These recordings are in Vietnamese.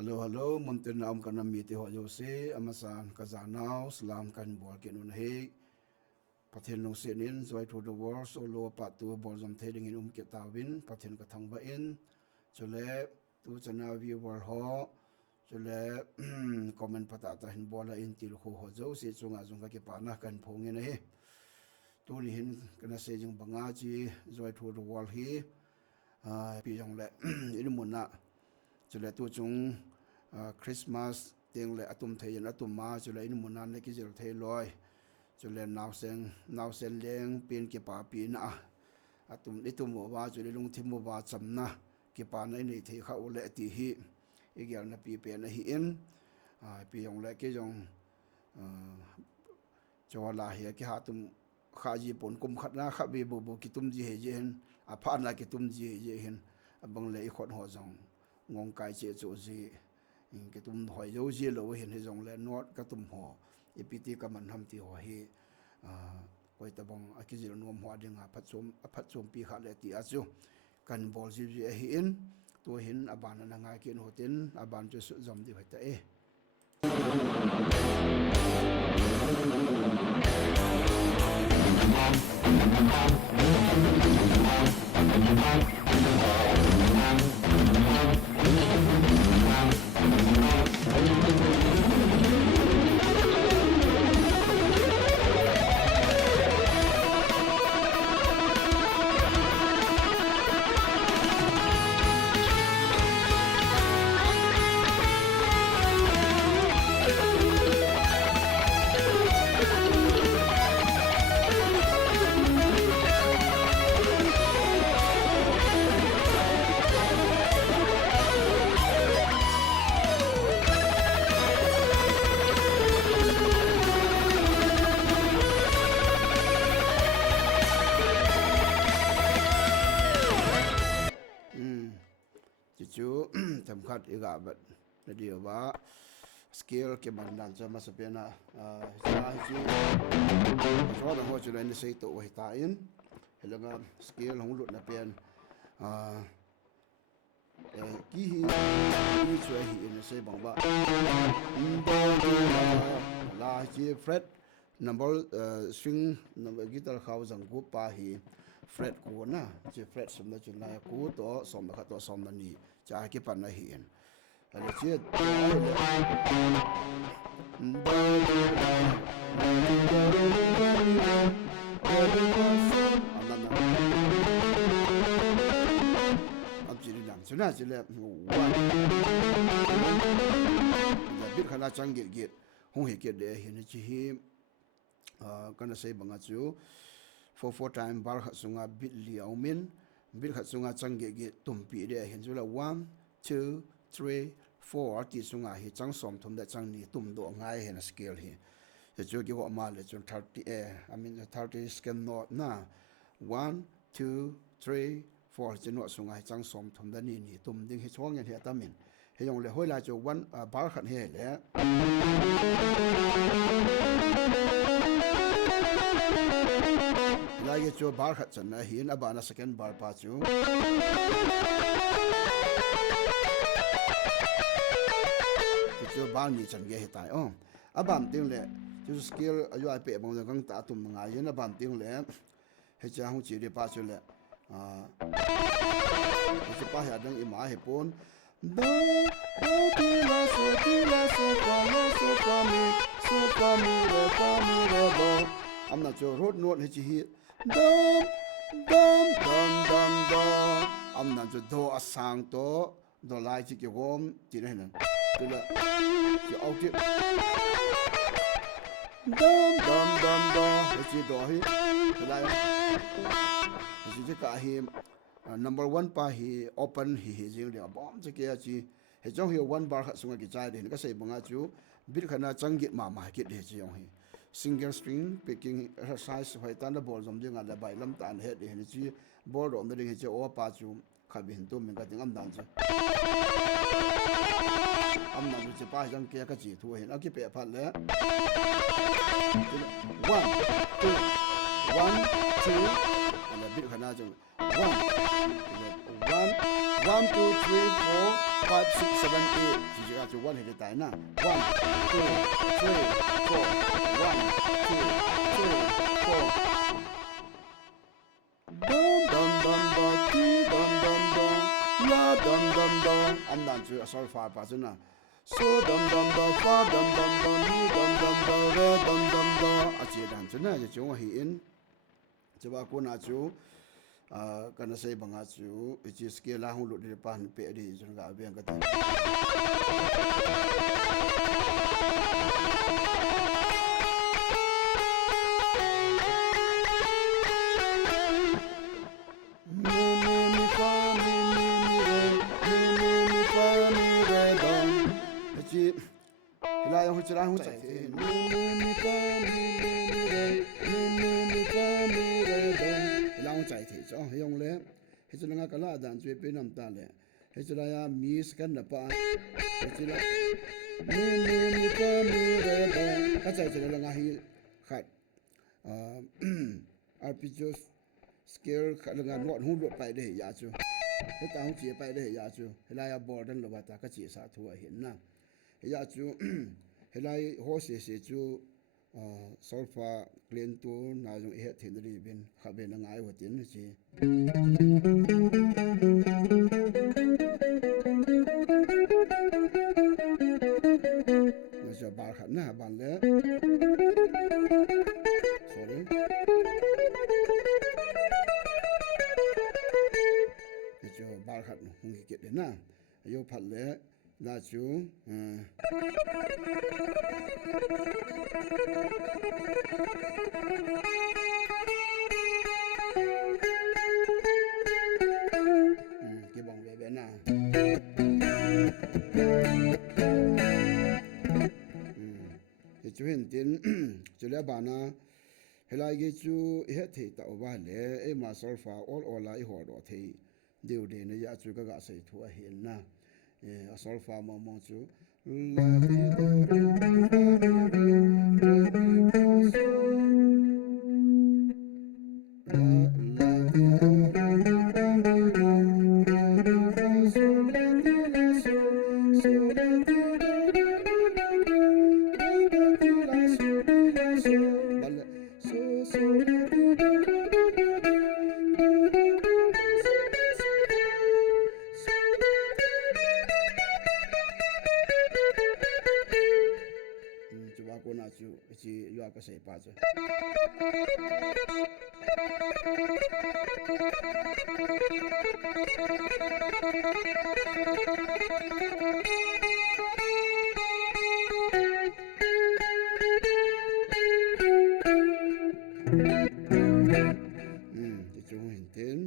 Halo, muntin na am kana miti ho Jose, amasan kazanaw, salam kan bol kinun he. Pathin nung sinin, so to the war, so lo patu bol jam theding in kitawin, pathin ka thang ba in. Chule, tu chana viewer ho, chule, comment patata hin bola in til ho Jose, chunga chunga ki panah kan phongin he. Tu ni hin kana se jing bangaji, so to the war he. Pi jong le, in munna. Chule tu chung Christmas ting le atum thein atum ma chule in munan le ki jel thei loi chule naw sen leng pin ki pa pin a atum itum wa chule lung thim wa chamna ki pa nai nei thei kha ule ti hi igel na pi pe na hi in pi yong le ki jong chawala hi ki ha tum kha ji pon kum khat na kha bi bu ki tum ji he je hen a pha na ki tum ji je hen abang le i khot ho jong ngong kai che chu ji ke tum hoi jo ji lo hin he jong le not ka tum ho ipiti ka man ham ti ho hi koi ta bong a ki jil nom ho dinga phat chum pi kha le ti a chu kan bol ji ji hi in to hin aban na nga kin hotin aban chu su jom di hota e tempat igabat dia ba skill ke mandan sama sepena ji so da ho chula ni sei to hi ta in helanga skill hong lut na pen ki hi chue hi in sei bang ba la ji fret number string number guitar khaw jang gu pa hi fret ko na ji fret som na chula ku to som na kha to som na ni cha ki pan na hi en ale chi abjiri dang chuna chile bit khana changil git hong he ke de hin chi hi kana sei banga chu for time bar kha sunga bit li aumin bit kha sunga changge ge tumpi de hin chula 1 2 3 4 ti sunga hi chang som thum da chang ni tum do ngai hen scale hi ye chu gi wa ma le chun 30 I mean 30 scan not na 1 2 3 4 chino sunga hi chang som thum da ni tum ding hi chong yan he tamin he yong le hoi la chu 1 bar khat he le lagi chu bar khat chan na hin abana second bar pa chu chu bar ni chan ge hetai abam ting le chu skill ayu ai pe bang gang ta tum nga yin abam ting le he cha hu chi de pa chu le chu pa ya dang i ma he pon do ti la so pa mi re do am na chu road note he chi hi dum am na chu do asang to do lai chi ki gom chi ne nan tu la chi au ti dum chi do hi lai chi ka hi number 1 pa hi open hi jing le bom chi ke chi he jong hi 1 bar kha sunga ki chai de ka sei banga chu bil khana changgit ma ki de chi yong hi single string picking exercise hoi tan da bol jom jing ala bai lam tan he de ni chi bol rom de he che o pa chu khabin tu min ka ting am dan che am na chu pa jang ke ka chi thu he na ki pe phat le 1 2 and a bit kana jo 1 2 3 4 5 6 7 8 ji ga jo 1 he tai na 1 2 3 4 1 2 3 4 dum dum dum dum dum dum la dum dum dum and dan ju sol fa pa ju na so dum dum dum fa dum dum dum ni dum dum dum re dum dum dum a che dan chu na je chu hi in che ba ko na chu kana sei banga chu e chi skill la hu lu de pa ni pe di chu ga ben ka ta la yo chira hu chai mi pa mi re mi pa mi re la hu chai the cho yong le he chu nga kala dan chwe pe nam ta le he chu la ya mi skan na pa he chu la mi pa mi re ka chai chu la nga hi khat arpeggio scale khat nga not hu lo pai de ya chu he ta hu chi pai de ya chu he la ya bordan lo ba ta ka chi sa thu a hin na ya chu helai ho se chu solfa clean to na jong he thin ri bin kha be na ngai ho tin chi na ja bar khat na ban le sorry jo bar khat hung ki de na yo phat le na chu ki bong be na chu hin tin chu le ba na helai ge chu he the ta wa le e ma solfa all I ho do the deu de ne ya chu ga sai thu a hin na a solfa mo chu la di do re ka sei pa chu chu hin tin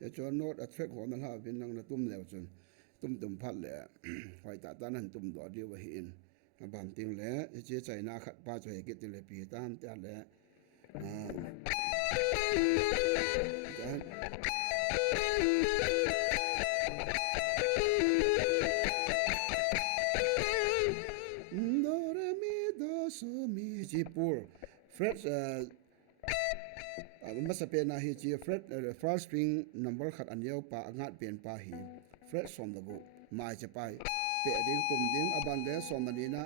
ya cho not attract ho na ha bin nang na tum lew chun tum phat le hoi ta ta nan tum do di wa hi in ban ting le che chai na khat pa choi ke ti le pi tan ta le do re mi do so mi chi pur fret masa pe na hi chi fret first string number khat an yau pa angat pen pa hi fret som da bu mai che pai pe ding tum ding aban le som ni na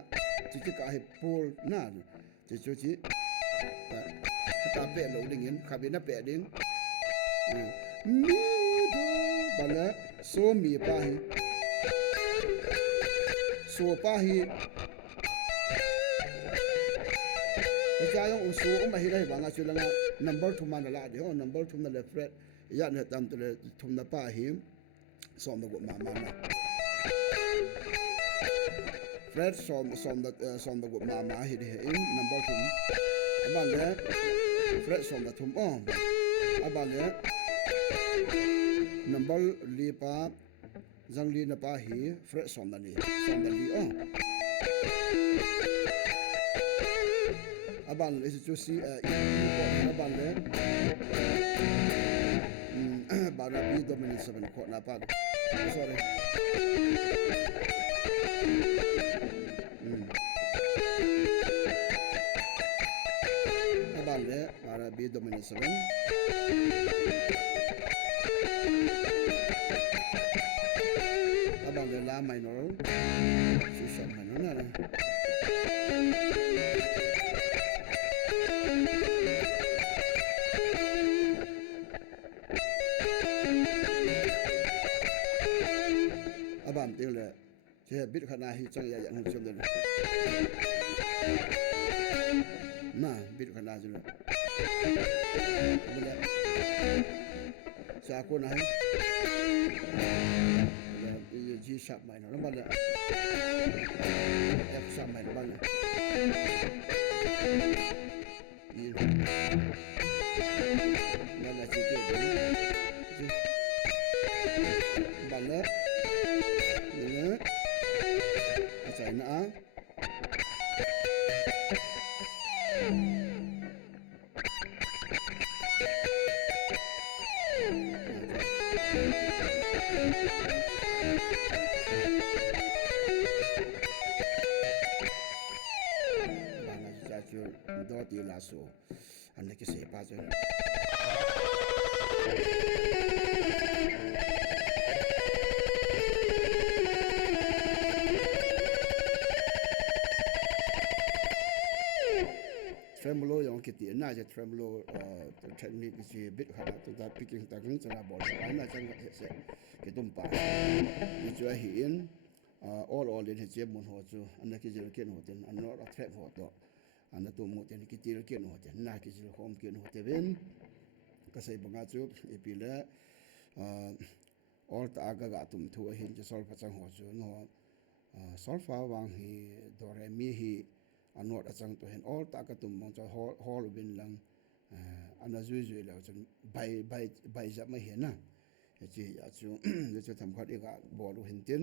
chi ka hi pur na chi chu chi ta pe lo ding in kha bi na pe ding mi do ba le so mi pa hi so pa hi ja yong usu ma hi lai ba nga chu la number thum man la de ho number thum na le fret ya na tam to le thum na pa hi som da go ma ma na fret som da go ma ma hi de in number thum aban le fret som da thum aban le number li pa jang li na pa hi fret som da li aban le chu si aban le ba na B dominant 7 ko na pa sorry aban le ba na B dominant 7 abang le la minor C sharp minor na abang ting le je bit khana hi chang ya yang chom de na bit khana ju le sa ko na hai G sharp minor nó bala F sharp minor bala bala C ke bala ini acha na do ti la so ane ke se pa chen tremolo yang ke ti na je tremolo technique ji bit kha to da picking ta ging chana bol na chang se ke tum pa ni chua hi in all in je mun ho chu ane ke je ke no ten an no a threat ho to ana tu mo ten kitil ken ho ten na ki jil hom ken ho te ben ka sei banga chu epila all ta aga ga tum thu hin je sol phachang ho chu no sol fa wang hi do re mi hi anot achang to hen all ta ka tum mong cha hol bin lang ana zui zui la chen bai ja ma he na chi ya chu je chu tham khat e ga bo lu hin tin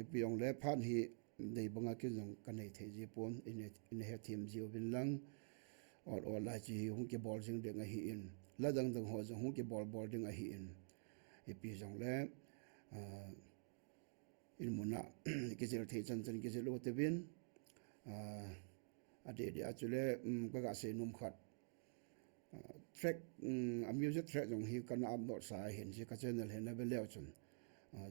epiong le phan hi nei banga ke jong kanei thei ji pon in he thim ji bin lang or la chi hung ke bol jing de nga hi in la dang dang ho jong hung ke bol ding a hi in epi jong le in muna ke jel thei chan ke jel lo te bin ade de achule ka ga se num khat track music track jong hi kana am not sa hin ji ka channel he na be leo chun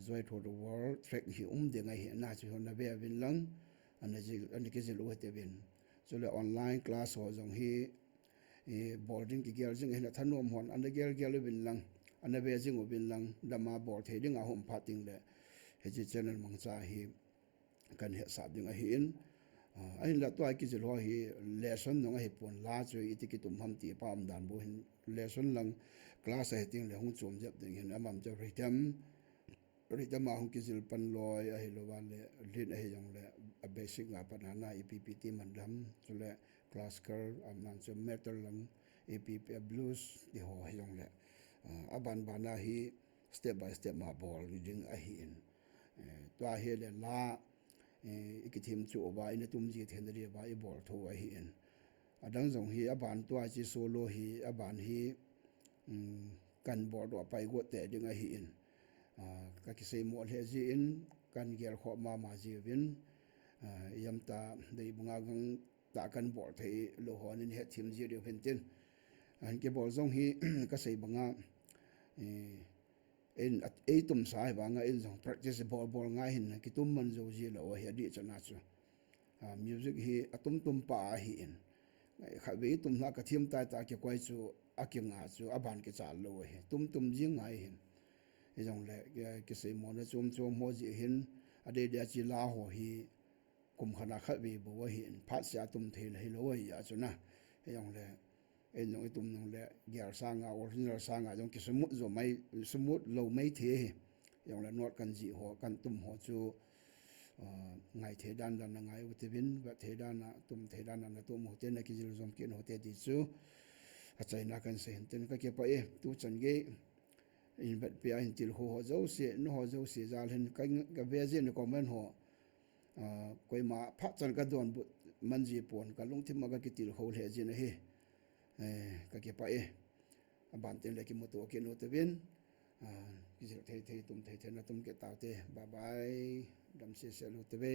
joy to the world track hi de ngai hi na chi hon na be bin lang an ke jil o te bin so le online class ho jong hi boarding ki gel jing hena thanom hon an gel bin lang an be jing o bin lang dama bor the ding a hom phating le he ji channel mong cha hi kan he sa ding a hi in ai la to ai ki jil ho hi lesson no hi pon la chu iti ki tum ham ti pam dan bo hin lesson lang class he ting le hung chom jap ding hin amam cha rhythm hung ki jil pan loi a hi lo wan le lin a hi jong le a basic nga pan na EPPT mandam chule classical amnan chu metal lang EPP blues di ho hi jong le aban bana hi step by step ma ball reading a hi in to a hi le la ikithim chu ba in tum ji then ri ba I ball tho a hi in adang jong hi aban to a chi solo hi aban hi kan bor do pai go te ding a hi in ka ki sei mo le ji in kan gel kho ma ji win yam ta dei bunga gang ta kan bor thei lo hon in he thim ji ri hen tin an ke bol jong hi ka sei banga in a tum sai banga in jong practice ball nga hin ki tum man zo ji lo he di chana chu music hi atum pa hi in kha be tum na ka thim ta ke kwai chu akinga chu aban ke cha lo he tum ji ngai hin jong le ke sei mo na chom mo ji hin ade dia chi la ho hi kum khana kha be bo hi in pha sia tum thel hi lo ya chuna jong le en no tum no le gyar sanga original sanga jong ki sumut zo mai sumut lo mai the jong le not kan ji ho kan tum ho chu ngai the dan na ngai u te bin ba the dan na tum the dan na tum ho te na ki jil zom ki no te ti chu a chai na kan se ten ka ke pa tu chan ge in bet pia in til ho zo se no ho zo se zal hen ka ve je ne ko men ho koi ma pha chan ka don bu man ji pon ka lung thim ma ka ki til ho le je ne he ka ke pa ban ten le ki mo to ke no te bin ki je thei tum thei na tum ke ta te bye bye dam se lo te be